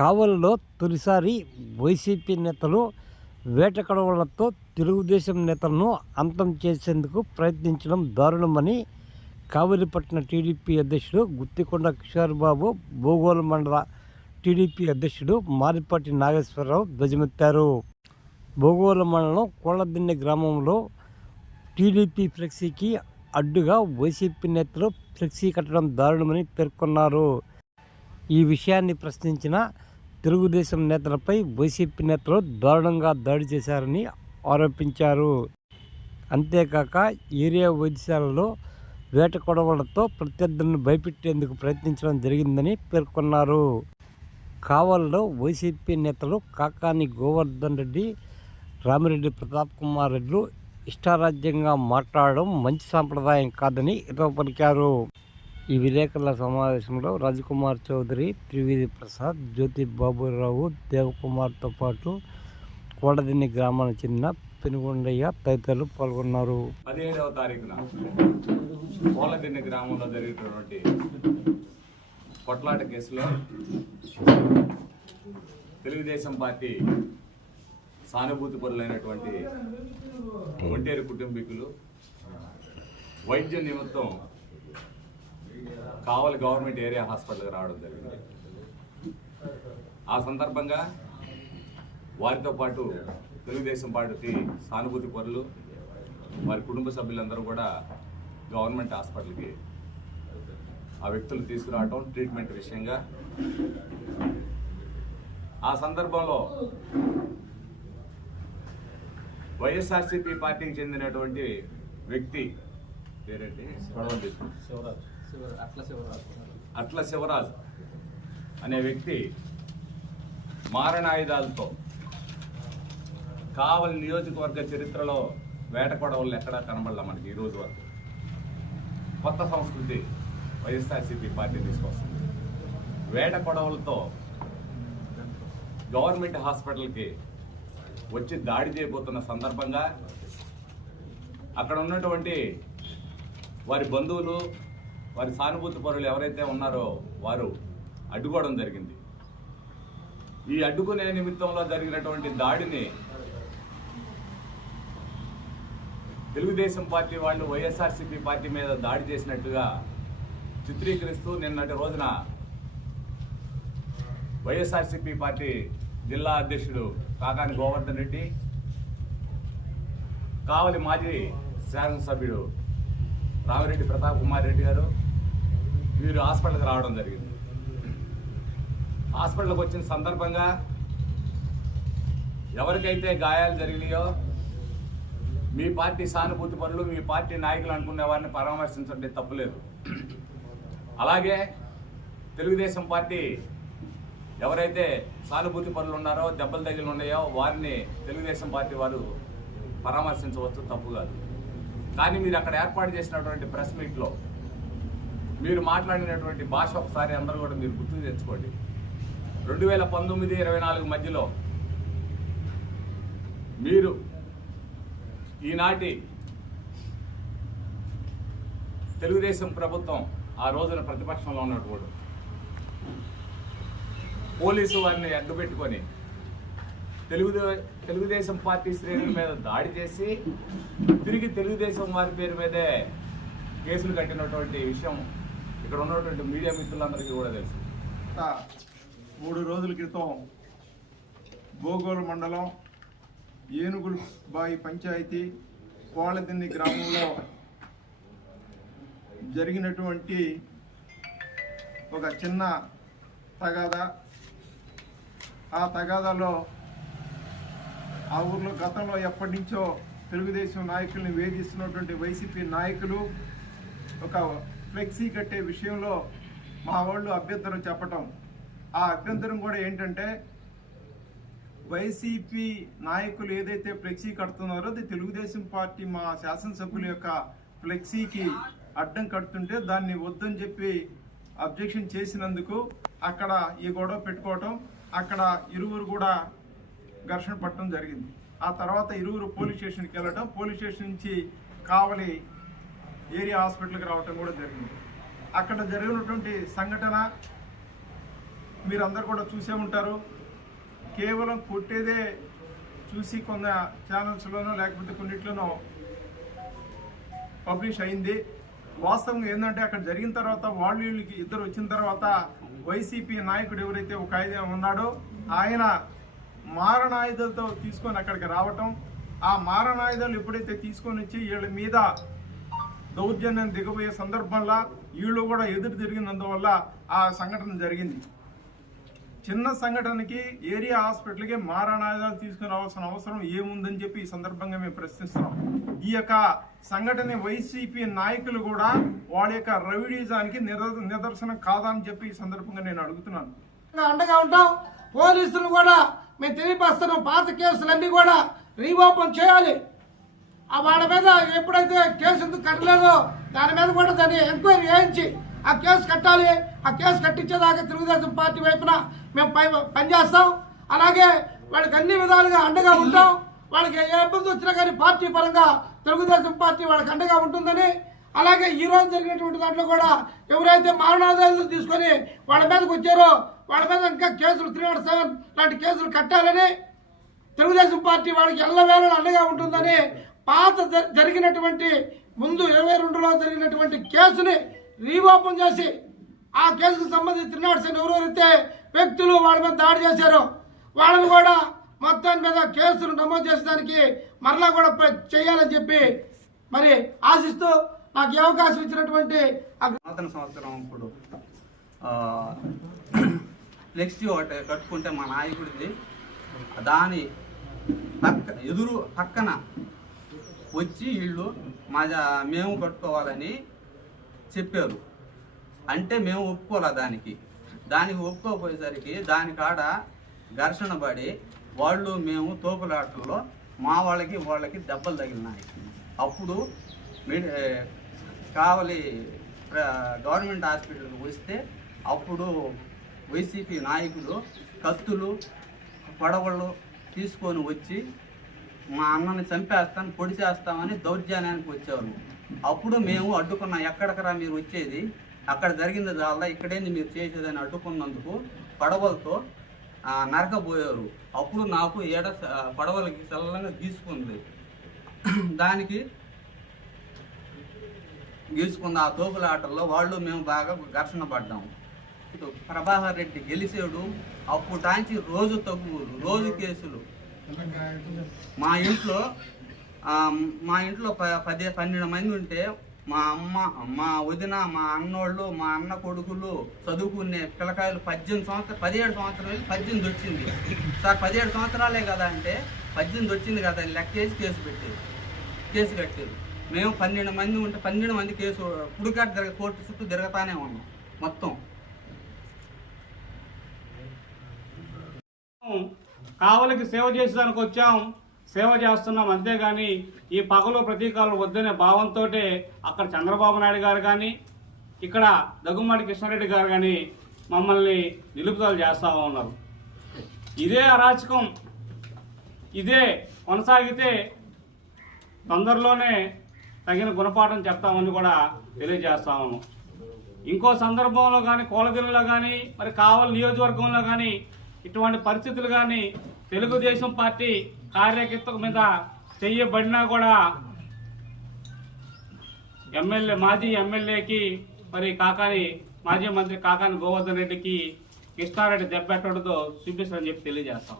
కావలిలో తొలిసారి వైసీపీ నేతలు వేటకడవలతో తెలుగుదేశం నేతలను అంతం చేసేందుకు ప్రయత్నించడం దారుణమని కావలిపట్న టీడీపీ అధ్యక్షుడు గుత్తికొండ కిషోర్ బాబు భూగోళ మండల టీడీపీ అధ్యక్షుడు మారిపాటి నాగేశ్వరరావు ధ్వజమెత్తారు. భూగోళ మండలం కోళ్ళదిన్నె గ్రామంలో టీడీపీ ఫ్లెక్సీకి అడ్డుగా వైసీపీ నేతలు ఫ్లెక్సీ కట్టడం దారుణమని పేర్కొన్నారు. ఈ విషయాన్ని ప్రశ్నించిన తెలుగుదేశం నేతలపై వైసీపీ నేతలు దారుణంగా దాడి చేశారని ఆరోపించారు. అంతేకాక ఏరియా వైద్యశాలలో వేట కొడవలతో ప్రత్యర్థులను భయపెట్టేందుకు ప్రయత్నించడం జరిగిందని పేర్కొన్నారు. కావల్లో వైసీపీ నేతలు కాకాని గోవర్ధన్ రెడ్డి రామిరెడ్డి ప్రతాప్ కుమార్ రెడ్డిలు ఇష్టారాజ్యంగా మాట్లాడడం మంచి సాంప్రదాయం కాదని ఇతవ పలికారు ఈ విలేకరుల సమావేశంలో రాజ్కుమార్ చౌదరి త్రివేది ప్రసాద్ జ్యోతి బాబురావు దేవకుమార్తో పాటు కోడదిన్ని గ్రామానికి చెందిన పెనుగొండయ్య తదితరులు పాల్గొన్నారు. పదిహేడవ తారీఖున కోలదిన్నె గ్రామంలో జరిగినటువంటి కొట్లాట కేసులో తెలుగుదేశం పార్టీ సానుభూతి పరులైనటువంటి ఒంటేరు కుటుంబీకులు వైద్య నిమిత్తం కావలి గవర్నమెంట్ ఏరియా హాస్పిటల్కి రావడం జరిగింది. ఆ సందర్భంగా వారితో పాటు తెలుగుదేశం పార్టీ సానుభూతి పరులు వారి కుటుంబ సభ్యులందరూ కూడా గవర్నమెంట్ హాస్పిటల్కి ఆ వ్యక్తులు తీసుకురావటం ట్రీట్మెంట్ విషయంగా. ఆ సందర్భంలో వైఎస్ఆర్సీపీ పార్టీకి చెందినటువంటి వ్యక్తి పేరేంటి? గొడవ అట్ల శివరాజ్ అనే వ్యక్తి మారణాయుధాలతో కావలి నియోజకవర్గ చరిత్రలో వేట ఎక్కడా కనబడలే మనకి ఈ రోజు వరకు. కొత్త సంస్కృతి వైఎస్ఆర్సీపీ పార్టీ తీసుకొస్తుంది. వేట కొడవలతో గవర్నమెంట్ హాస్పిటల్కి వచ్చి దాడి చేయబోతున్న సందర్భంగా అక్కడ ఉన్నటువంటి వారి బంధువులు వారి సానుభూతి పరులు ఎవరైతే ఉన్నారో వారు అడ్డుకోవడం జరిగింది. ఈ అడ్డుకునే నిమిత్తంలో జరిగినటువంటి దాడిని తెలుగుదేశం పార్టీ వాళ్ళు వైఎస్ఆర్సీపీ పార్టీ మీద దాడి చేసినట్టుగా చిత్రీకరిస్తూ నిన్నటి రోజున వైఎస్ఆర్సీపీ పార్టీ జిల్లా అధ్యక్షుడు కాకాని గోవర్ధన్ రెడ్డి కావలి మాజీ శాసనసభ్యుడు రామిరెడ్డి ప్రతాప్ కుమార్ రెడ్డి గారు వీరు హాస్పిటల్కి రావడం జరిగింది. హాస్పిటల్కి వచ్చిన సందర్భంగా ఎవరికైతే గాయాలు జరిగినాయో మీ పార్టీ సానుభూతి పనులు మీ పార్టీ నాయకులు అనుకునే వారిని పరామర్శించండి తప్పులేదు. అలాగే తెలుగుదేశం పార్టీ ఎవరైతే సానుభూతి పనులు ఉన్నారో దెబ్బలు తగిలి ఉన్నాయో వారిని తెలుగుదేశం పార్టీ వారు పరామర్శించవచ్చు తప్పు కాదు. కానీ మీరు అక్కడ ఏర్పాటు చేసినటువంటి ప్రెస్ మీట్లో మీరు మాట్లాడినటువంటి భాష ఒకసారి అందరూ కూడా మీరు గుర్తు తెచ్చుకోండి. రెండు వేల పంతొమ్మిది ఇరవై నాలుగు మధ్యలో మీరు ఈనాటి తెలుగుదేశం ప్రభుత్వం ఆ రోజున ప్రతిపక్షంలో ఉన్నటువంటి పోలీసు వారిని అడ్డుపెట్టుకొని తెలుగు తెలుగుదేశం పార్టీ శ్రేణుల మీద దాడి చేసి తిరిగి తెలుగుదేశం వారి పేరు మీదే కేసులు కట్టినటువంటి విషయం ఇక్కడ ఉన్నటువంటి మీడియా మిత్రులందరికీ కూడా తెలుసు. మూడు రోజుల క్రితం భోగోలు మండలం ఏనుగుల బాయి పంచాయతీ కోళ్ళదిన్ని గ్రామంలో జరిగినటువంటి ఒక చిన్న తగాదా. ఆ తగాదాలో ఆ ఊర్లో గతంలో ఎప్పటి నుంచో తెలుగుదేశం నాయకుల్ని వేధిస్తున్నటువంటి వైసీపీ నాయకులు ఒక ఫ్లెక్సీ కట్టే విషయంలో మా వాళ్ళు అభ్యంతరం చెప్పటం. ఆ అభ్యంతరం కూడా ఏంటంటే వైసీపీ నాయకులు ఏదైతే ఫ్లెక్సీ కడుతున్నారో అది తెలుగుదేశం పార్టీ మా శాసనసభ్యుల యొక్క ఫ్లెక్సీకి అడ్డం కడుతుంటే దాన్ని వద్దని చెప్పి అబ్జెక్షన్ చేసినందుకు అక్కడ ఈ గొడవ పెట్టుకోవటం అక్కడ ఇరువురు కూడా ఘర్షణ పట్టడం జరిగింది. ఆ తర్వాత ఇరువురు పోలీస్ స్టేషన్కి వెళ్ళటం పోలీస్ స్టేషన్ నుంచి కావలి ఏరియా హాస్పిటల్కి రావటం కూడా జరిగింది. అక్కడ జరిగినటువంటి సంఘటన మీరందరూ కూడా చూసే ఉంటారు. కేవలం కొట్టేదే చూసి కొంత ఛానల్స్లోనో లేకపోతే కొన్నిట్లోనో పబ్లిష్ అయింది. వాస్తవం ఏంటంటే అక్కడ జరిగిన తర్వాత వాళ్ళు వీళ్ళకి ఇద్దరు వచ్చిన తర్వాత వైసీపీ నాయకుడు ఎవరైతే ఒక ఆయన ఉన్నాడో ఆయన మారణాయుధాలతో తీసుకొని అక్కడికి రావటం. ఆ మారణాయుధాలు ఎప్పుడైతే తీసుకొని వచ్చి వీళ్ళ మీద దౌర్జన్యం దిగబోయే సందర్భంలో వీళ్ళు కూడా ఎదురు తిరిగినందువల్ల ఆ సంఘటన జరిగింది. చిన్న సంఘటనకి ఏరియా హాస్పిటల్కి మారణాయుధాలు తీసుకుని రావాల్సిన అవసరం ఏముందని చెప్పి ఈ సందర్భంగా మేము ప్రశ్నిస్తున్నాం. ఈ యొక్క సంఘటన వైసీపీ నాయకులు కూడా వాళ్ళ యొక్క రవిడీజానికి నిదర్శనం కాదని చెప్పి ఈ సందర్భంగా నేను అడుగుతున్నాను. అండగా ఉంటాం. పోలీసులు కూడా మేము తెలియపరుస్తున్నాం పాత కేసులన్నీ కూడా రీఓపెన్ చేయాలి. ఆ వాళ్ళ మీద ఎప్పుడైతే కేసు ఎందుకు కట్టలేదో దాని మీద కూడా దాన్ని ఎంక్వైరీ చేయించి ఆ కేసు కట్టాలి. ఆ కేసు కట్టించేదాకా తెలుగుదేశం పార్టీ వైపున మేము పై పనిచేస్తాం. అలాగే వాళ్ళకి అన్ని విధాలుగా అండగా ఉంటాం. వాళ్ళకి ఏ ఇబ్బంది వచ్చినా కానీ పార్టీ పరంగా తెలుగుదేశం పార్టీ వాళ్ళకి అండగా ఉంటుందని. అలాగే ఈ రోజు జరిగినటువంటి దాంట్లో కూడా ఎవరైతే మారణాదాలు తీసుకొని వాళ్ళ మీదకి వచ్చారో వాళ్ళ మీద ఇంకా కేసులు త్రీ నాట్ సెవెన్ లాంటి కేసులు కట్టాలని తెలుగుదేశం పార్టీ వాళ్ళకి ఎల్లవేళ అండగా ఉంటుందని పాత జ- జరిగినటువంటి ముందు ఇరవై రెండులో జరిగినటువంటి కేసుని రీఓపెన్ చేసి ఆ కేసుకు సంబంధించి త్రినాడు ఎవరెవరైతే వ్యక్తులు వాళ్ళ మీద దాడి చేశారో వాళ్ళని కూడా మొత్తాని మీద కేసులు నమోదు చేసేదానికి మరలా కూడా చేయాలని చెప్పి మరి ఆశిస్తూ నాకు ఈ అవకాశం ఇచ్చినటువంటి నూతన సంవత్సరం ఇప్పుడు ఫ్లెక్సీ ఒకటి కట్టుకుంటే మా నాయకుడిది దాని పక్క ఎదురు పక్కన వచ్చి వీళ్ళు మా మేము కట్టుకోవాలని చెప్పారు. అంటే మేము ఒప్పుకోలే దానికి? దానికి ఒప్పుకోపోయేసరికి దాని కాడ ఘర్షణ పడి వాళ్ళు మేము తోపులాటల్లో మా వాళ్ళకి వాళ్ళకి దెబ్బలు తగిలినాయి. అప్పుడు మెడి- కావలి గవర్నమెంట్ హాస్పిటల్కి వస్తే అప్పుడు వైసీపీ నాయకులు కత్తులు పడవలు తీసుకొని వచ్చి మా అన్నని చంపేస్తాను పొడి చేస్తామని దౌర్జన్యానికి వచ్చేవారు అప్పుడు మేము అడ్డుకున్నాం ఎక్కడికరా మీరు వచ్చేది అక్కడ జరిగింది చాలా ఇక్కడేంది మీరు చేసేదని అడ్డుకున్నందుకు పడవలతో నరకపోయారు నరకబోయారు. అప్పుడు నాకు ఏడ స- పడవలకి చల్లంగా గీసుకుంది. దానికి గీసుకున్న ఆ తోపులాటల్లో వాళ్ళు మేము బాగా ఘర్షణ పడ్డాము ప్రభాకర్ రెడ్డి గెలిచాడు. అప్పుడు రోజు తగ్గు రోజు కేసులు. మా ఇంట్లో మా ఇంట్లో ప- పది పన్నెండు మంది ఉంటే మా అమ్మ మా వదిన మా అన్నోళ్ళు మా అన్న కొడుకులు చదువుకునే పిల్లకాయలు పద్దెనిమిది సంవత్సరాలు పదిహేడు సంవత్సరాలు పద్దెనిమిది వచ్చింది సార్ పదిహేడు సంవత్సరాలే కదా అంటే పద్దెనిమిది వచ్చింది కదా లెక్క చేసి కేసు పెట్టారు కేసు కట్టారు మేము పన్నెండు మంది ఉంటే పన్నెండు మంది కేసు పుడికాట తిరగ కోర్టు చుట్టూ తిరగతానే ఉన్నాం మొత్తం. కావలికి సేవ చేసేదానికి వచ్చాం సేవ చేస్తున్నాం అంతేగాని ఈ పగలు ప్రతీకాలు వద్దనే భావంతో అక్కడ చంద్రబాబు నాయుడు గారు కానీ ఇక్కడ దగ్గుమాటి కృష్ణారెడ్డి గారు కానీ మమ్మల్ని నిలుపుదల చేస్తూ ఉన్నారు. ఇదే అరాచకం. ఇదే కొనసాగితే తొందరలోనే తగిన గుణపాఠం చెప్తామని కూడా తెలియజేస్తా ఉన్నాం. ఇంకో సందర్భంలో కానీ కోలగిరిలో కానీ మరి కావలి నియోజకవర్గంలో కానీ ఇటువంటి పరిస్థితులు కానీ తెలుగుదేశం పార్టీ కార్యకర్త మీద చెయ్యబడినా కూడా ఎమ్మెల్యే మాజీ ఎమ్మెల్యేకి మరి కాకాని మాజీ మంత్రి కాకాని గోవర్ధన్ రెడ్డికి కృష్ణారెడ్డి దెబ్బెట్టడంతో చూపిస్తారని చెప్పి తెలియజేస్తా